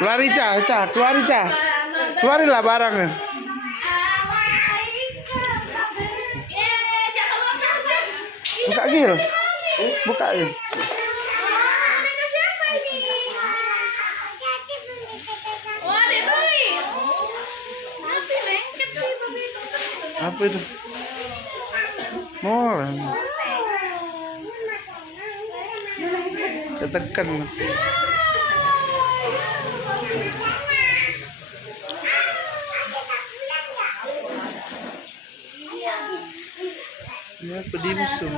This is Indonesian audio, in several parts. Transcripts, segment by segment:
Keluar Ica, keluar Ica. Keluarilah barangnya. Buka Gil. Buka Gil. Apa itu? Mau tekan. Ya, pedimsum.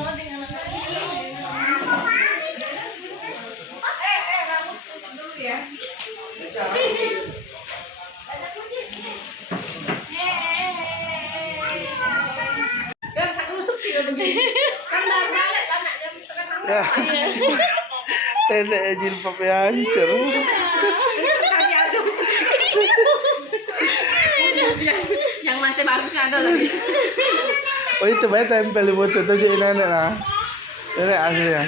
Ya, nenek jilbabnya hancur. Yang masih bagus ada lagi. Oh itu banyak tempel di foto tunjukin nenek lah. Nenek aslinya.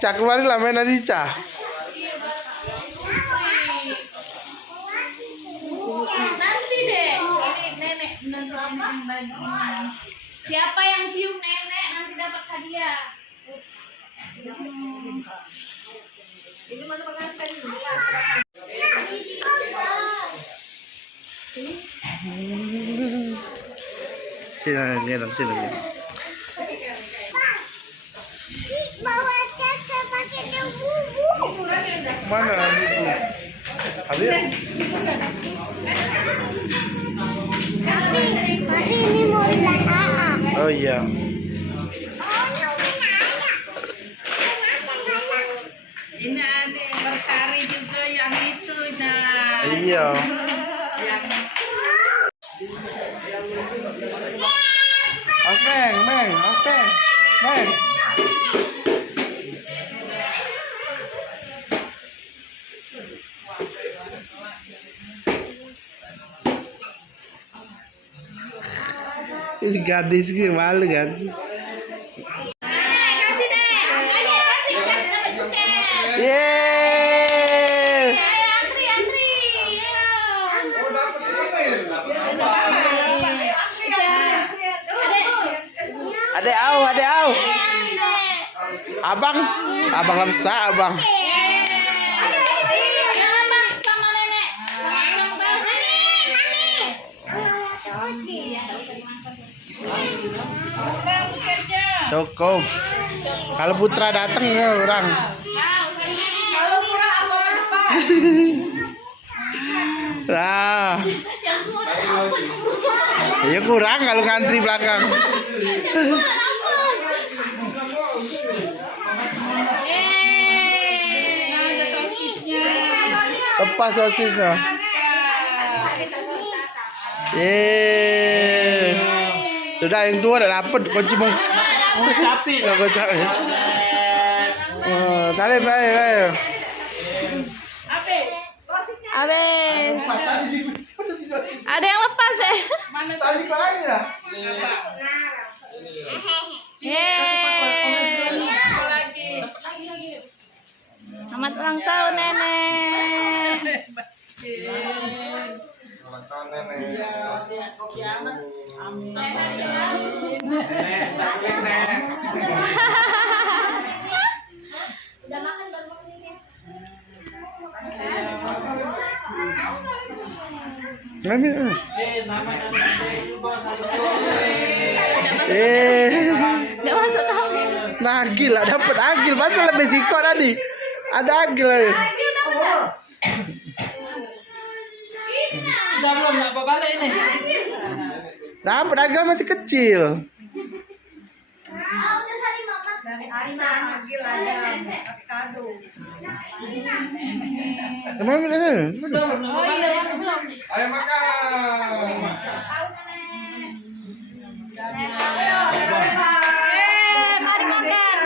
Cak keluarin lah mainan di Cak. Nanti deh, nenek nentuin bagi. Siapa yang cium nenek nanti dapat hadiah. Ini mana makan tadi? Sini lihat sini lihat. Bawa caca pakai bubu. Mana bubu? Habis? Tapi ini mau lihat AA. Oh iya. Ini ada bersari juga yang itu nah. Iya. Aspeng, Meng, Aspeng, Meng. Ini gadis gimana kan? Yeay. Adek au. Abang lemsa abang. Cukup. Kalau Putra datang ya orang. Kalau murah apa depan? Lah. Ya kurang kalau ngantri belakang. Ada sosisnya. Lepas sosisnya. Yeay. Sudah yang tua udah dapet kunci bang. Capek. Capek. Oh, tarik baik. Abis. Ada yang lepas ya? Mana Tadi kau lagi lah. Yeay. lagi? Selamat ulang tahun nenek. Udah makan baru makan ini. Ngambil. Udah masuk tahun. Nah, agil lah, dapat agil. Macam lebih siko tadi. Ada agil lagi. Sudah belum apa balik ini? Dapat agil masih kecil. Udah saling makan. Dari Aina panggil ada kado. Emang mana? Sudah belum apa balik? Ayo makan. Mari makan.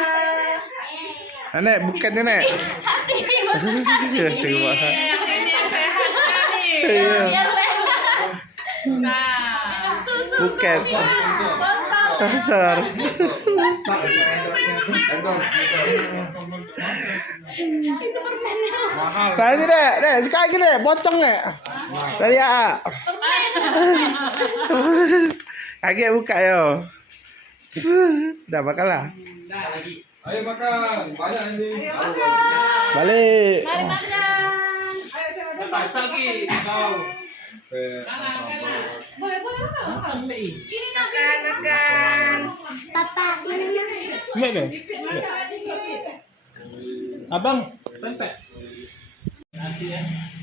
Nenek, bukan nenek. Hati. Ya, coba. Yang ini yang sehat sekali. Iya. Biar sehat. Nah, Susu. Bukan. Botol. Besar. Itu permennya. Mahal. Nah ini deh, sekali lagi deh, pocong deh. Dari AA. Kaki buka yo. Udah makan lah. Ayo makan. Banyak ini. Balik. Mari makan. Baca lagi. Kau. Boleh makan. Ini Makan. Papa ini Mek deh. Abang, pempek.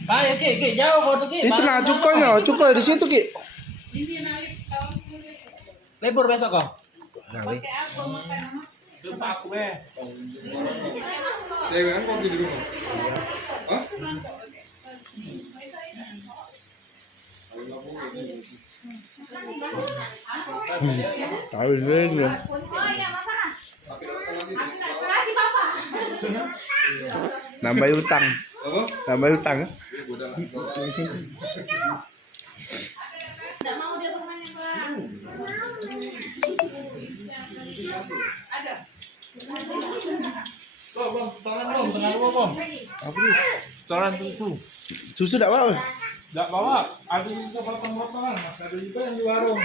Ayo Ki, jauh kau tuh Ki. Itu nah cukoy di situ Ki. Libur besok kau. Jumpa aku be. Dewi kan kau di rumah. Hah? Tahu ini. Oh iya, makan. Kasih papa. Nambah utang. Apa? Nambah utang. Tidak mau dia permennya, Bang. Bom, tangan bom, tengah rumah bom. Apa nih? Tangan susu. Susu tak bawa. Enggak bawa, ada juga potong-potongan, ada juga yang di warung.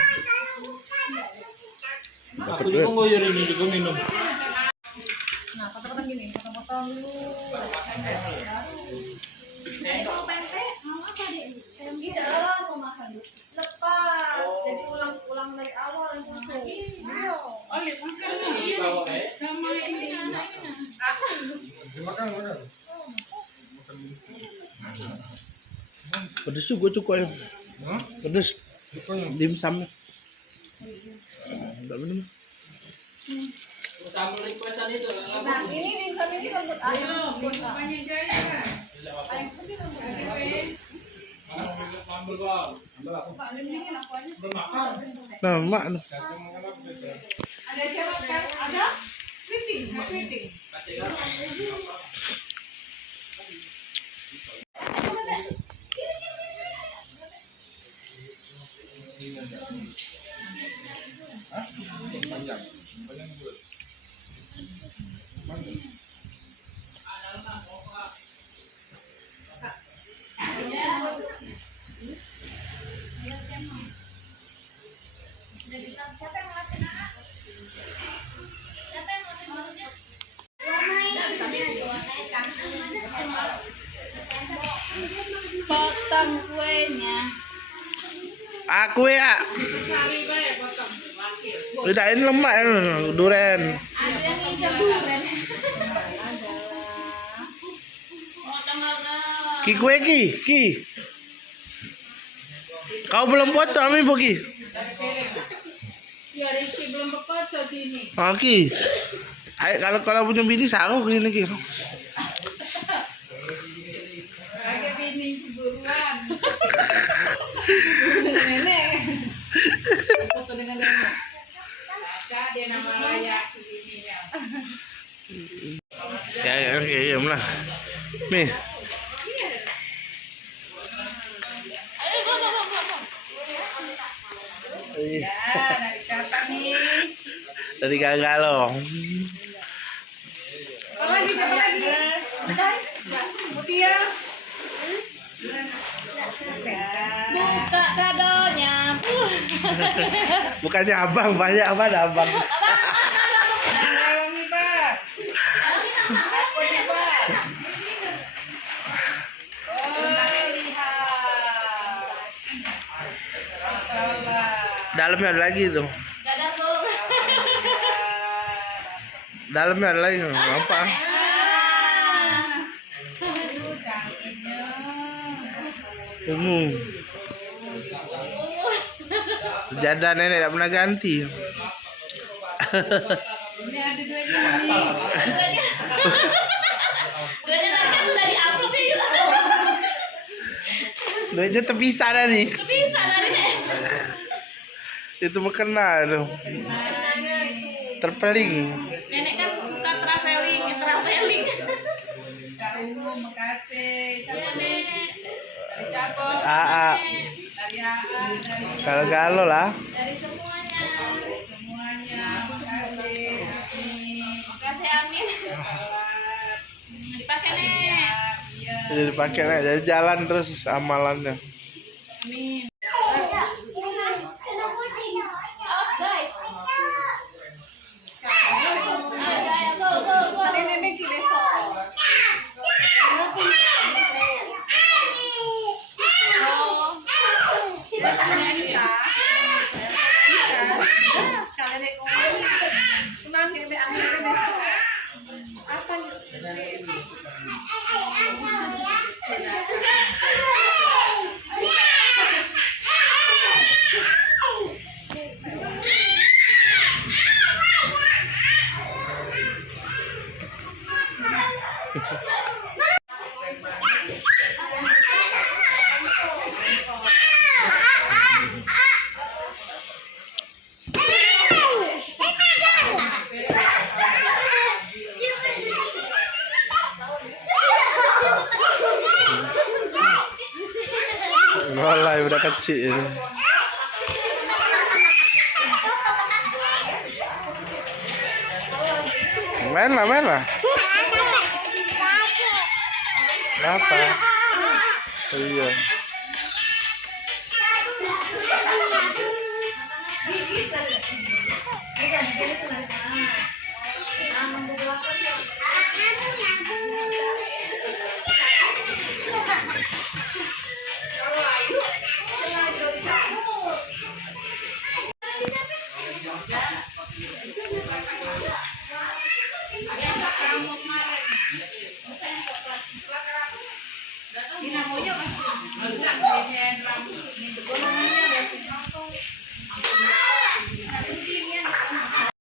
Aku juga ngoyor ini juga minum. Nah, potong-potong gini, potong-potong dulu. Mau pempek, mau apa deh? Tidak lah, mau makan dulu. Lepas, jadi ulang dari awal langsung. Oleh makan nih. Sama ini. Makan. Pedes juga cukoy. Hah? Pedes. Dimsum. Enggak minum. Nah, ini dimsum ini rambut ayam. Banyak jaya kan. Ayam putih rambut ayam. Sambal bang. Belum makan. Nah, mak. Ada siapa kan? Ada? Keriting. Panjang. Potong kuenya. Aku ya. Sari bae potong wakil. Udah ini lemak ya, duren. Ada yang ngincer durian. Potong lah. Ki kue ki. Kau belum potong ami Ki. Ya Rizky belum berfoto sini. Oh Ki. Ayo kalau punya bini saru ke sini Ki. Agak bini buruan. Foto dengan nenek. Baca dia nama raya bininya. Ya lah. Nih. Ayo, bawa. Ya, dari siapa nih? Dari Gagalong. Apa lagi? Mutia. Buka kadonya. Bukannya abang, banyak apa ada abang. Yang ini, Pak. Aku nih, Pak. Oh, lihat. Masalah. Dalamnya ada lagi tuh. Dadar tolong. Dalamnya ada lagi. Apa? Sejadah nenek tak pernah ganti. Ini ada dua gini. Duitnya tadi kan sudah di-upload ya. Duitnya terpisah dah nih. Bisa dari nek. Itu mekena tuh. Terpeling. Nenek kan suka traveling. Kak Ulu, makasih. Siapa nih? Nenek Dari siapa? AA. Dari AA, dari Kalau lah. dari semuanya. semuanya. Makasih. Makasih Amin. Salam. Dipakai Jadi dipakai nih, jadi jalan terus amalannya. Amin. Awas guys. Ayo, go, go, go. Nenek Becky besok. Kita kalian ekonomi tenang bebe akhirnya besok apa Walai udah kecil. Main lah, main lah. Apa? Oh, iya. Bukan, jadi tenang.